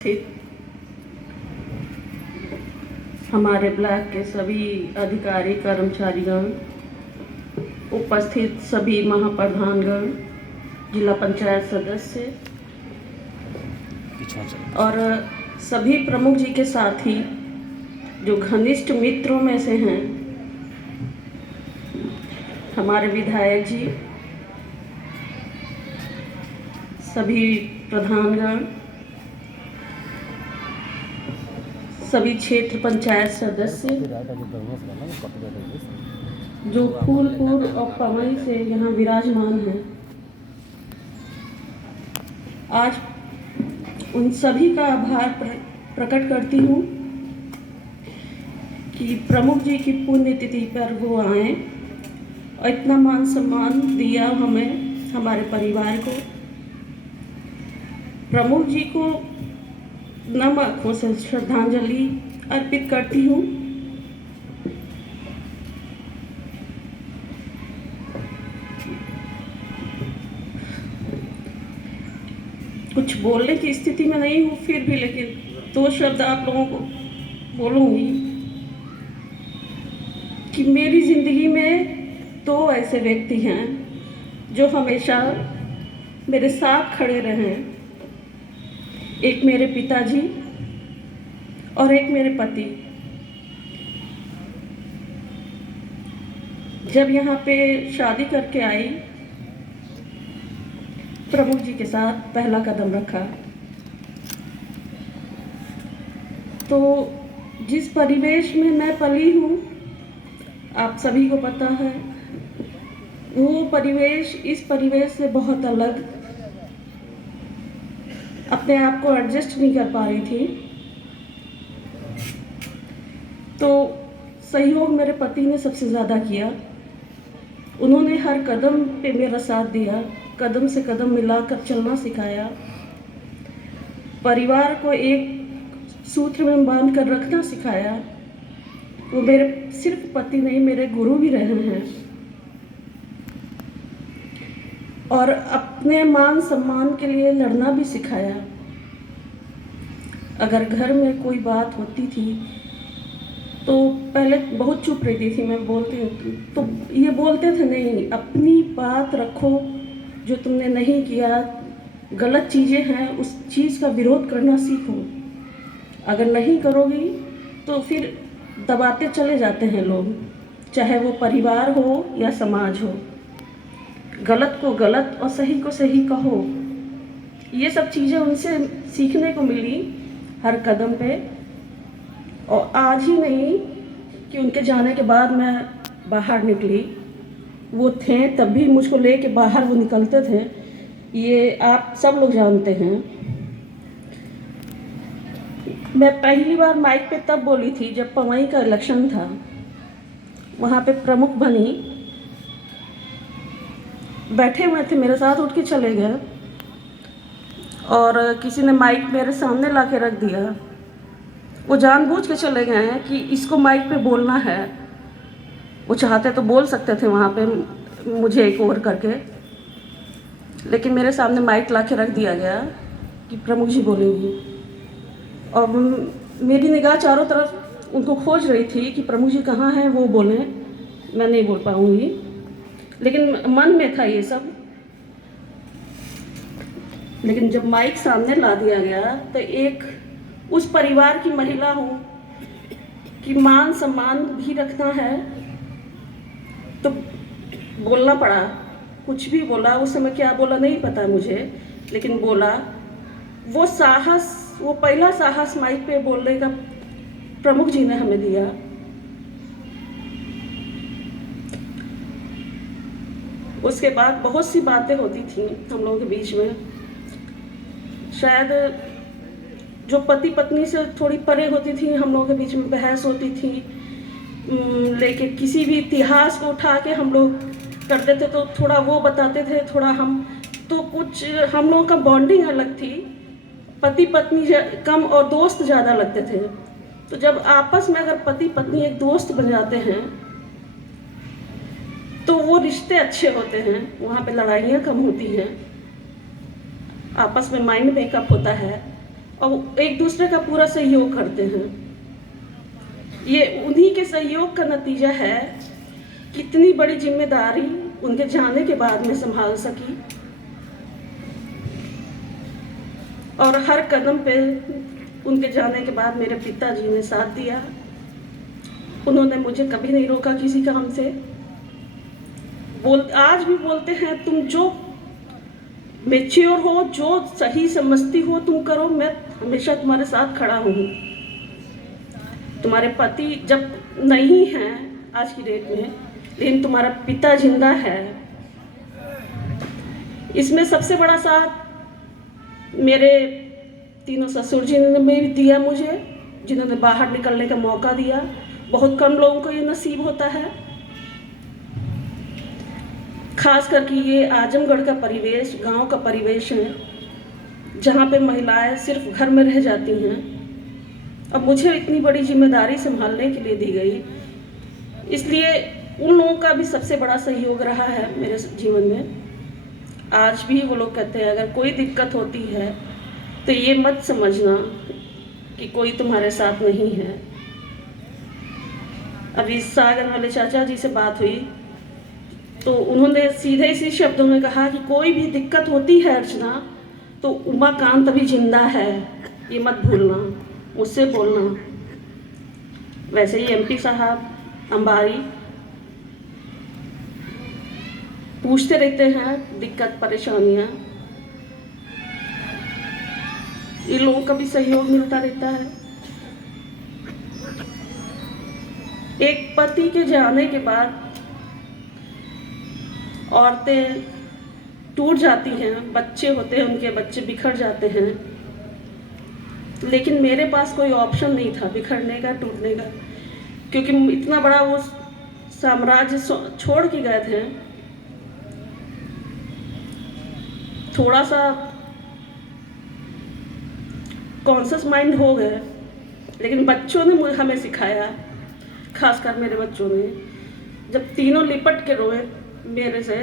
स्थित हमारे ब्लॉक के सभी अधिकारी कर्मचारीगण, उपस्थित सभी महाप्रधानगण, जिला पंचायत सदस्य और सभी प्रमुख जी के साथी जो घनिष्ठ मित्रों में से हैं, हमारे विधायक जी, सभी प्रधानगण, सभी क्षेत्र पंचायत सदस्य जो फूलपुर और पवई से यहाँ विराजमान हैं, आज उन सभी का आभार प्रकट करती हूँ कि प्रमुख जी की पुण्यतिथि पर वो आए और इतना मान सम्मान दिया हमें, हमारे परिवार को। प्रमुख जी को नम आँखों से श्रद्धांजलि अर्पित करती हूँ। कुछ बोलने की स्थिति में नहीं हूँ फिर भी, लेकिन दो शब्द आप लोगों को बोलूँगी कि मेरी ज़िंदगी में दो ऐसे व्यक्ति हैं जो हमेशा मेरे साथ खड़े रहे। एक मेरे पिताजी और एक मेरे पति। जब यहाँ पे शादी करके आई, प्रमुख जी के साथ पहला कदम रखा, तो जिस परिवेश में मैं पली हूँ, आप सभी को पता है, वो परिवेश इस परिवेश से बहुत अलग, अपने आप को एडजस्ट नहीं कर पा रही थी। तो सहयोग मेरे पति ने सबसे ज़्यादा किया। उन्होंने हर कदम पे मेरा साथ दिया, कदम से कदम मिलाकर चलना सिखाया, परिवार को एक सूत्र में बांध कर रखना सिखाया। वो मेरे सिर्फ पति नहीं, मेरे गुरु भी रहे हैं। और अपने मान सम्मान के लिए लड़ना भी सिखाया। अगर घर में कोई बात होती थी तो पहले बहुत चुप रहती थी, मैं बोलती तो ये बोलते थे, नहीं अपनी बात रखो, जो तुमने नहीं किया, गलत चीज़ें हैं, उस चीज़ का विरोध करना सीखो। अगर नहीं करोगी तो फिर दबाते चले जाते हैं लोग, चाहे वो परिवार हो या समाज हो। गलत को गलत और सही को सही कहो। ये सब चीज़ें उनसे सीखने को मिली हर कदम पे। और आज ही नहीं कि उनके जाने के बाद मैं बाहर निकली, वो थे तब भी मुझको लेके बाहर वो निकलते थे, ये आप सब लोग जानते हैं। मैं पहली बार माइक पे तब बोली थी जब पवई का इलेक्शन था, वहाँ पे प्रमुख बनी, बैठे हुए थे, मेरे साथ उठ के चले गए और किसी ने माइक मेरे सामने ला के रख दिया। वो जानबूझ के चले गए हैं कि इसको माइक पे बोलना है। वो चाहते तो बोल सकते थे वहाँ पे मुझे एक ओवर करके, लेकिन मेरे सामने माइक ला के रख दिया गया कि प्रमुख जी बोलेंगी। और मेरी निगाह चारों तरफ उनको खोज रही थी कि प्रमुख जी कहाँ हैं, वो बोलें, मैं नहीं बोल पाऊँगी, लेकिन मन में था ये सब। लेकिन जब माइक सामने ला दिया गया तो एक उस परिवार की महिला हूँ कि मान सम्मान भी रखना है, तो बोलना पड़ा। कुछ भी बोला, उस समय क्या बोला नहीं पता मुझे, लेकिन बोला। वो साहस, वो पहला साहस माइक पे बोलने का प्रमुख जी ने हमें दिया। उसके बाद बहुत सी बातें होती थी हम लोगों के बीच में। शायद जो पति पत्नी से थोड़ी परे होती थी, हम लोगों के बीच में बहस होती थी। लेकिन किसी भी इतिहास को उठा के हम लोग करते थे तो थोड़ा वो बताते थे, थोड़ा हम, तो कुछ हम लोगों का बॉन्डिंग अलग थी। पति पत्नी कम और दोस्त ज़्यादा लगते थे। तो जब आपस में अगर पति पत्नी एक दोस्त बन जाते हैं तो वो रिश्ते अच्छे होते हैं, वहाँ पे लड़ाइयाँ कम होती हैं, आपस में माइंड मेकअप होता है। और एक दूसरे का पूरा सहयोग करते हैं। ये उन्हीं के सहयोग का नतीजा है कि इतनी बड़ी जिम्मेदारी उनके जाने के बाद मैं संभाल सकी, और हर कदम पे उनके जाने के बाद मेरे पिताजी ने साथ दिया। उन्होंने मुझे कभी नहीं रोका किसी काम से। आज भी बोलते हैं तुम जो मैच्योर हो, जो सही समझती हो तुम करो, मैं हमेशा तुम्हारे साथ खड़ा हूँ। तुम्हारे पति जब नहीं हैं आज की डेट में, लेकिन तुम्हारा पिता जिंदा है। इसमें सबसे बड़ा साथ मेरे तीनों ससुर जी ने भी दिया मुझे, जिन्होंने बाहर निकलने का मौका दिया। बहुत कम लोगों को ये नसीब होता है। खास करके ये आजमगढ़ का परिवेश, गांव का परिवेश है, जहाँ पे महिलाएं सिर्फ घर में रह जाती हैं। अब मुझे इतनी बड़ी जिम्मेदारी संभालने के लिए दी गई, इसलिए उन लोगों का भी सबसे बड़ा सहयोग रहा है मेरे जीवन में। आज भी वो लोग कहते हैं अगर कोई दिक्कत होती है तो ये मत समझना कि कोई तुम्हारे साथ नहीं है। अभी सागर वाले चाचा जी से बात हुई तो उन्होंने सीधे इसी शब्दों में कहा कि कोई भी दिक्कत होती है अर्चना तो उमाकांत अभी जिंदा है, ये मत भूलना, मुझसे बोलना। वैसे ही एमपी साहब अंबारी पूछते रहते हैं दिक्कत परेशानियां, इन लोगों का भी सहयोग मिलता रहता है। एक पति के जाने के बाद औरतें टूट जाती हैं, बच्चे होते हैं, उनके बच्चे बिखर जाते हैं, लेकिन मेरे पास कोई ऑप्शन नहीं था बिखरने का, टूटने का, क्योंकि इतना बड़ा वो साम्राज्य छोड़ के गए थे। थोड़ा सा कॉन्शियस माइंड हो गए, लेकिन बच्चों ने हमें सिखाया, खासकर मेरे बच्चों ने, जब तीनों लिपट के रोए मेरे से,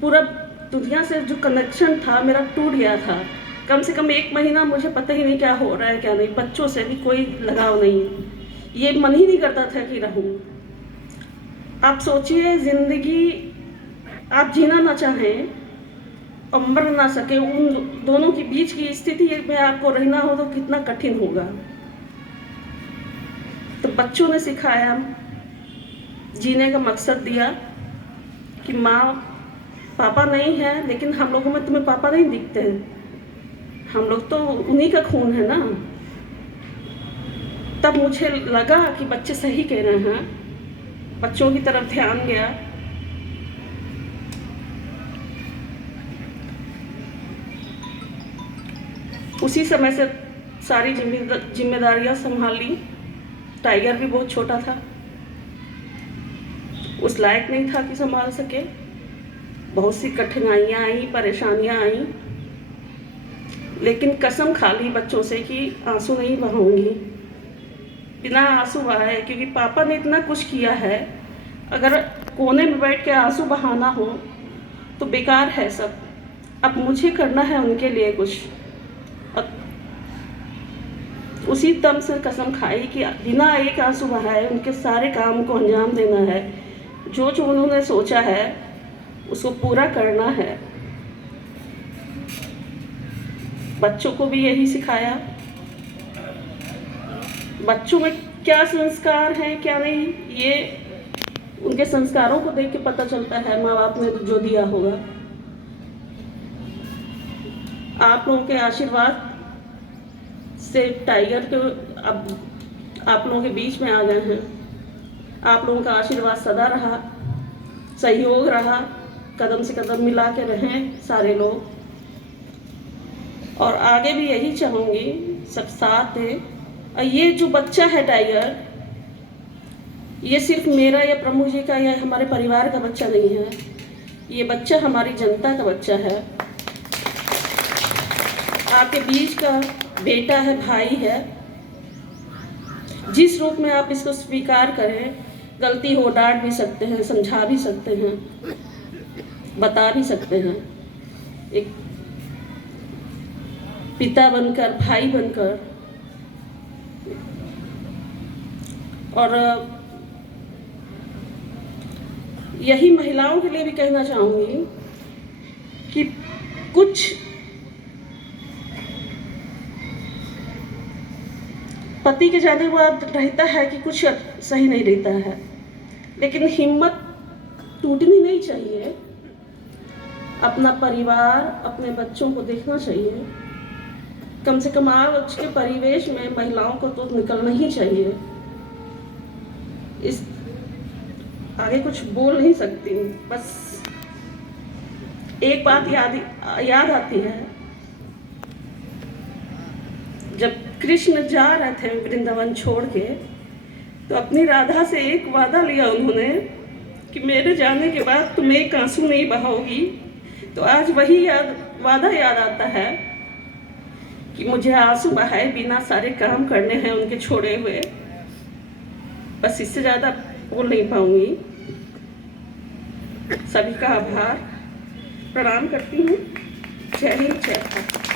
पूरा दुनिया से जो कनेक्शन था मेरा टूट गया था। कम से कम 1 महीना मुझे पता ही नहीं क्या हो रहा है क्या नहीं, बच्चों से भी कोई लगाव नहीं, ये मन ही नहीं करता था कि रहूं। आप सोचिए, जिंदगी आप जीना ना चाहें और मर ना सके, उन दोनों के बीच की स्थिति में आपको रहना हो तो कितना कठिन होगा। तो बच्चों ने सिखाया, जीने का मकसद दिया कि माँ पापा नहीं है, लेकिन हम लोगों में तुम्हें पापा नहीं दिखते हैं, हम लोग तो उन्हीं का खून है ना। तब मुझे लगा कि बच्चे सही कह रहे हैं, बच्चों की तरफ ध्यान गया। उसी समय से सारी जिम्मेदारियां संभाल ली। टाइगर भी बहुत छोटा था, उस लायक नहीं था कि संभाल सके। बहुत सी कठिनाइयाँ आई, परेशानियाँ आई, लेकिन कसम खा ली बच्चों से कि आंसू नहीं बहाऊंगी, बिना आंसू बहाए, क्योंकि पापा ने इतना कुछ किया है। अगर कोने में बैठ के आंसू बहाना हो तो बेकार है सब। अब मुझे करना है उनके लिए कुछ। उसी दम से कसम खाई कि बिना एक आंसू बहाए उनके सारे काम को अंजाम देना है। जो जो उन्होंने सोचा है उसको पूरा करना है। बच्चों को भी यही सिखाया। बच्चों में क्या संस्कार हैं क्या नहीं, ये उनके संस्कारों को देख के पता चलता है, माँ बाप ने जो दिया होगा। आप लोगों के आशीर्वाद से टाइगर के अब आप लोगों के बीच में आ गए हैं। आप लोगों का आशीर्वाद सदा रहा, सहयोग रहा, कदम से कदम मिला के रहें सारे लोग, और आगे भी यही चाहूँगी, सब साथ दें। और ये जो बच्चा है टाइगर, ये सिर्फ मेरा या प्रमोद जी का या हमारे परिवार का बच्चा नहीं है, ये बच्चा हमारी जनता का बच्चा है, आपके बीच का बेटा है, भाई है। जिस रूप में आप इसको स्वीकार करें, गलती हो डांट भी सकते हैं, समझा भी सकते हैं, बता भी सकते हैं। एक पिता बनकर, भाई बनकर। और यही महिलाओं के लिए भी कहना चाहूँगी कि कुछ पति के जाने के बाद रहता है कि कुछ सही नहीं रहता है, लेकिन हिम्मत टूटनी नहीं चाहिए। अपना परिवार, अपने बच्चों को देखना चाहिए। कम से कम आज के परिवेश में महिलाओं को तो निकलना ही चाहिए। इस आगे कुछ बोल नहीं सकती हूँ, बस एक बात याद आती है। जब कृष्ण जा रहे थे वृंदावन छोड़ के, तो अपनी राधा से एक वादा लिया उन्होंने कि मेरे जाने के बाद तुम एक आंसू नहीं बहाओगी। तो आज वही वादा याद आता है कि मुझे आंसू बहाए बिना सारे काम करने हैं उनके छोड़े हुए। बस इससे ज़्यादा बोल नहीं पाऊंगी। सभी का आभार, प्रणाम करती हूँ। जय हिंद, जय भारत।